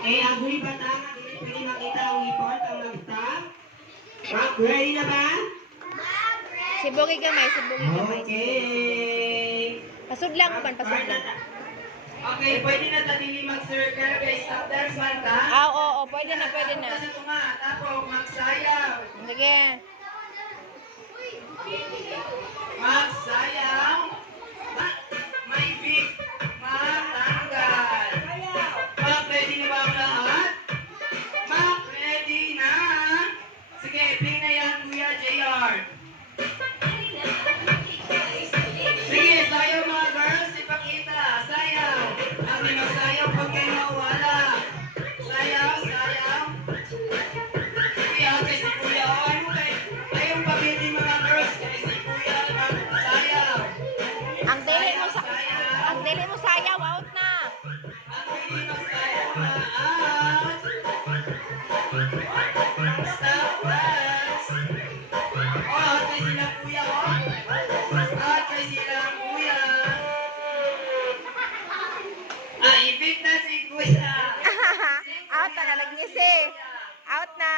Okay, agoy ba ta? Pwede makita ang report, ang mag-top? Ready na ba? Sibugi gamay, sibugi gamay. Okay. Pasudlang man, pasudlang. Okay, pwede na tatili mag-circle kay stop dance man ka? Oo, pwede na, pwede na. Kasi ito nga, tapos magsayaw. Sige. Magsayaw. May big matanggal. Mag-ready na ba ang lahat? Mag-ready na. Sige, play na yan, Kuya JR. Sige, sayaw mga girls, ipakita. Sayaw. Ang di magsayaw pag kayo nawala. Sayaw, sayaw. Sige, okay, si Kuya. O, ano kayo? Ayong pabili mga girls, kaya si Kuya magsayaw. Ang dili mo sayaw, out na. Ang pili magsayaw na out. Stop dance. O, okay sila Kuya, o. Okay sila Kuya. Ibig na si Kuya. Out na, nalagngisi. Out na.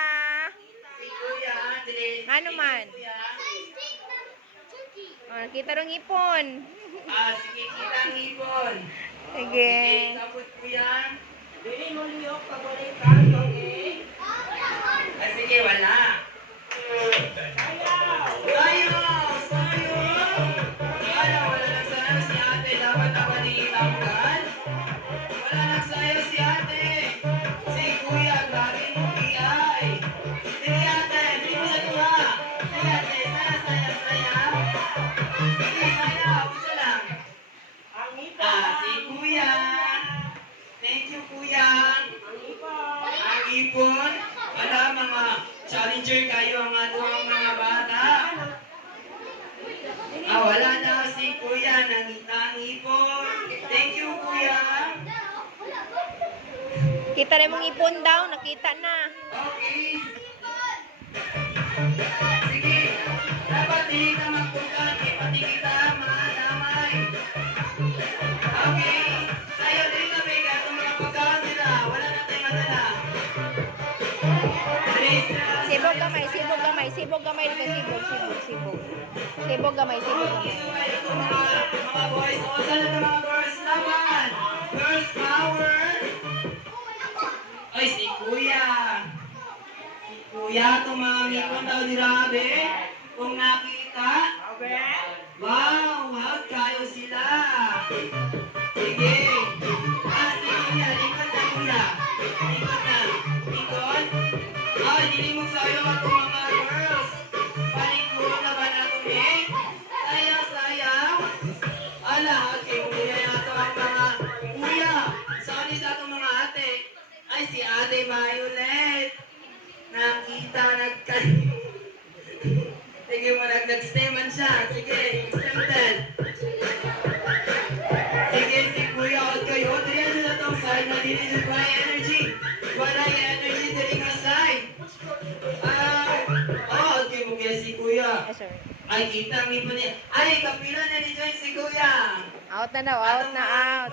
Si Kuya, dili. Ano man? Kuya. Kita rong ipon. Sige, kita ang ibon. Sige. Okay, kapot Kuya. Dili mo liyok, pabalik ka, okay? Sige, wala. Sayaw! Sayaw! Wala nang sayaw si ate. Dapat ako nilanggan. Wala nang sayaw si ate. Si Kuya, grabe mo biyay. Sige ate, hindi mo sa tuwa. Sige ate, sayaw. Sige, sayaw. Gusto lang. Si Kuya. Thank you, Kuya. Ang ipon. Wala, mga challenger kayo ang atong mga bata. Wala daw si Kuya. Nangita ang ipon. Thank you, Kuya. Kita rin mong ipon daw, nakita na. Okay. Sige. Dapat hindi ka magpukan. Pati kita madamay. Okay. Sayo din kami. Itong mga pagkaon nila. Wala na tayong madala. Please. Sibog gamay, sibog gamay, sibog gamay dito, sibog. Sibog gamay, sibog gamay. Mga boys. O, sana na mga girls. Laban. Girls power. Ay, si Kuya. Si Kuya, itong mga ngipon daw dirabe. Kung nakita. Wow, hug kayo sila. Sige. Si Kuya, lingkod na Kuya. Lingkod na. Lingkod. Dili mo sayo ako mga girls. Palingkod na ba na ito eh? Sayaw. Ala, okay, Kuya na ito ang mga Kuya. Sorry sa itong mga ate. Ay, si Ate Violet. Nakita, Sige mo, nag-stay man siya. Sige, extended. Sige, si Kuya, huwag kayo. Diyan na itong side na dinidid by energy. Wala yung energy din nga side. Okay mo kaya si Kuya. Yes, sir. Ay, kita ang ipon niya. Ay, kapila na ni-join si Kuya. Out na daw, out na, out.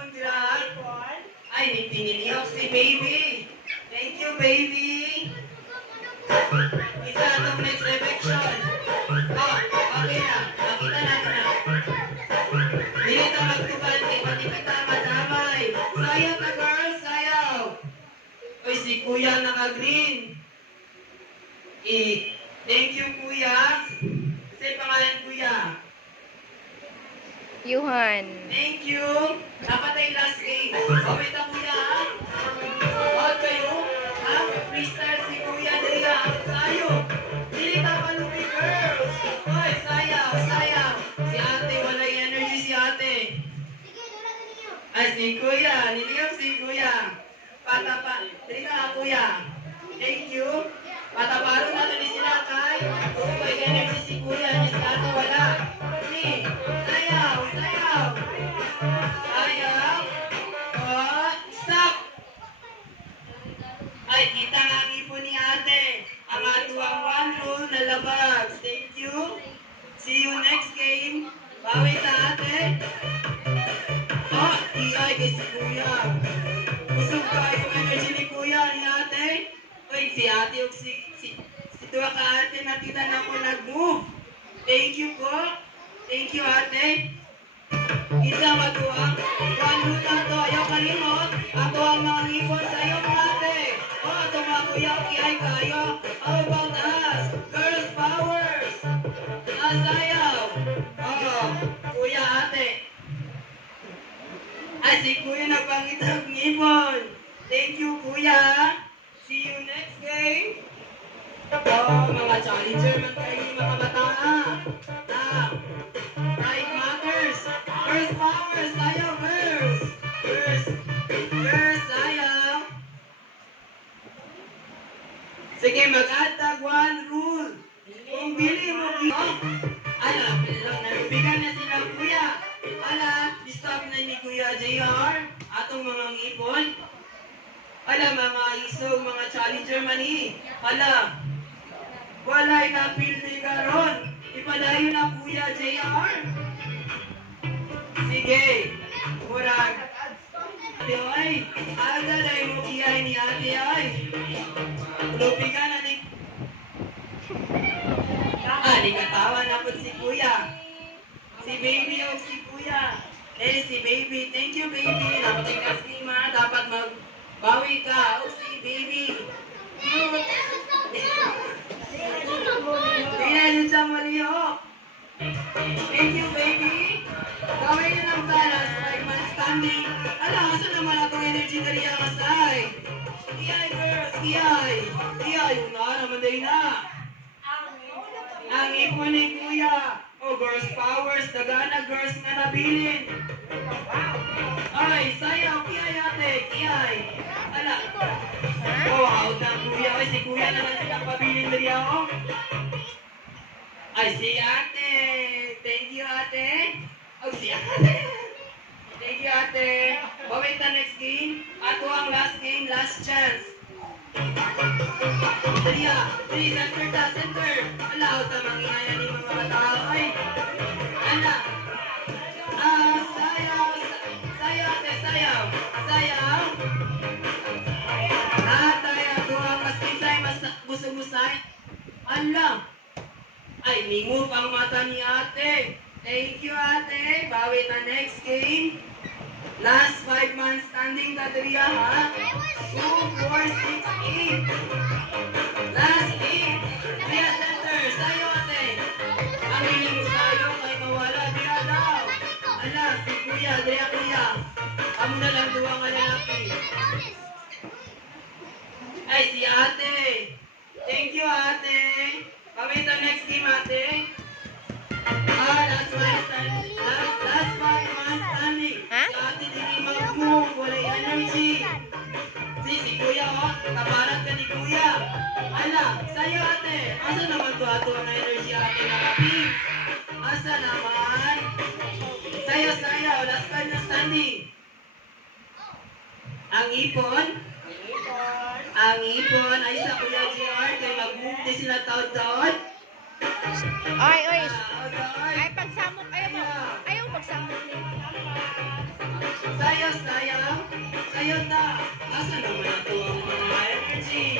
Ay, may tiniliyok si baby. Thank you, baby. Isa itong next eviction. Okay na. Nakita natin na. Dito magtuban. Pati kita madamay. Sayaw na girls, sayaw. Uy, si Kuya naka-green. Thank you, Kuya. Kasi pangalan, Kuya. Yuhan. Thank you. Dapat ay last game. Wait na Kuya. Huwag kayo. Freestyle si Kuya Dria. Tayo. Dili tapalupi girls. Hoy, sayaw. Si ate, wala yung energy si ate. Ay, si Kuya. Niliyok si Kuya. Dili na Kuya. Thank you. Pataparo natin ni sila kay. May energy si Kuya. Si ate, wala. Sayaw. Stop! Ay, kita nga ang ipon ni ate. Ang atuang one rule na labag. Thank you. See you next game. Bawi ta ate. Iay kay si Kuya. Busog ka yung energy ni Kuya. ate o si tuwa ka ate nakita na ko nag-move. Thank you po. Thank you ate. Isa matuwa. Kano na to ayaw kalimot. Ato ang mga ngipon sa iyo mga ate. O ato mga kuya kiyay kayo. How about us? Girls powers. Asayaw. Kuya ate. Ay si kuya nagpangitag ngipon. Thank you kuya. See you next game. Mga challenger man kayo mga bata. Pride matters. Girls powers. Ayaw girls. Girls ayaw. Sige, mag-atag one rule. Kung bili mo ala, nalubigan na sila kuya. Ala, disturb na ni Kuya JR. Atong mga ngipon. Ala, mga isog, mga challenger man Ala, walay na pildi karon. Ipadayon na Kuya JR. Sige, murag. Ate ay, aga na mo kiyay ni ate ay. Lubigan na ni di katawa na po si Kuya. Si baby o si Kuya. Si baby. Thank you, baby. Napating ka skima. Dapat magbawi ka. O si baby. Tingnan yun siya malihok. Thank you, baby. Gawin nyo ng balance. 5 months standing. Ala, asa naman atong energy na riyan kasay? Kiyay, girls. Kiyay. Kiyay. Yung naman day na. Ang ipon ni Kuya. Girls powers. Dagana girls nga nabilin. Ay, sayaw. Kiyay ate. Kiyay. Ala. Out na Kuya. Ay, si Kuya naman silang pabilin na riyan. Ay, si ate. Thank you ate. Si ate. Thank you ate. Bawit na next game. Ato ang last game. Last chance. Dali, center ta, center. Ala, ta manginaya ni mga batao. Ay, ala. Sayaw. Sayaw, ate, sayaw. Sayaw. Tayo, tuwang mas kinsay, mas busog-busay. Ala. Ay, move ang mata ni ate. Thank you, ate. Bawi na next game. Last 5 months standing Tadria, ha? 2, 4, 6, 8. Last 8. Dria center. Sayo, ate. Ang hiling mo sayo kay mawala. Dria daw. Ala, si Kuya. Dria, Kuya. Amo na lang duwa nga lalaki. Ay, si ate. Thank you, ate. Kami ito next game, ate. Last 5 months standing. Si ate hindi mag-move. Walay energy. Si Kuya, kaparat ka ni Kuya. Ala, sa'yo ate. Asa naman to ato ang energy ate na kami? Asa naman? Sa'yo. Last 5 na standing. Ang ipon. Ay sa Kuya JR. Kaya mag-move din sila taon-taon. Ay. Ay, pagsamok. Ayaw pagsamok. Sayo na. Asa naman ito ang mga energy?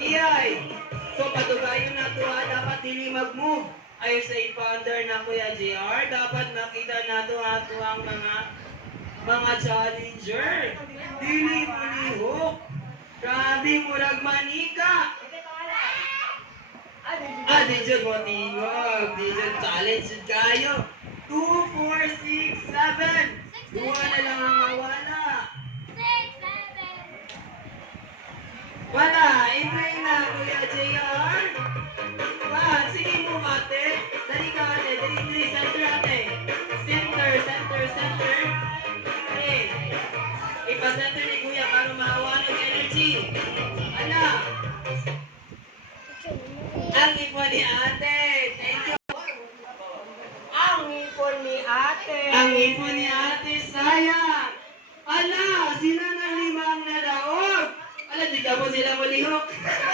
Iyay. So, patugayon na ito dapat dili mag-move. Ayon sa i-founder na Kuya JR, dapat nakita na ito ang mga challenger. Dili mo lihok. Grabe murag manika. Di mo tingog. Di challenge kayo. 2, 4, 6, 7. Duwa na lang ang mawala. Wala. Entry na, Kuya JR. Sige mo, ate. Dali ka, ate. Dali. Center, ate. Center. Okay. Ipa-center ni Kuya para mahawa ng energy. Ala. Ang ipon ni ate. Thank you. Ang ipon ni ate, sayang. Ala, sila na 5 na daog. Ala, di ka po sila malihok.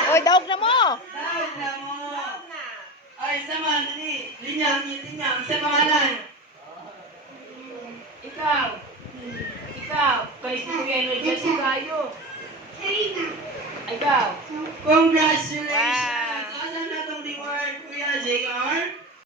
Oy, daog na mo. Daog na mo. Ay, sama, dali. Linyang. Sa pangalan. Ikaw. Kay si Kuya Energy kayo. Ikaw. Congratulations! Wow. Asan na tong reward, Kuya JR?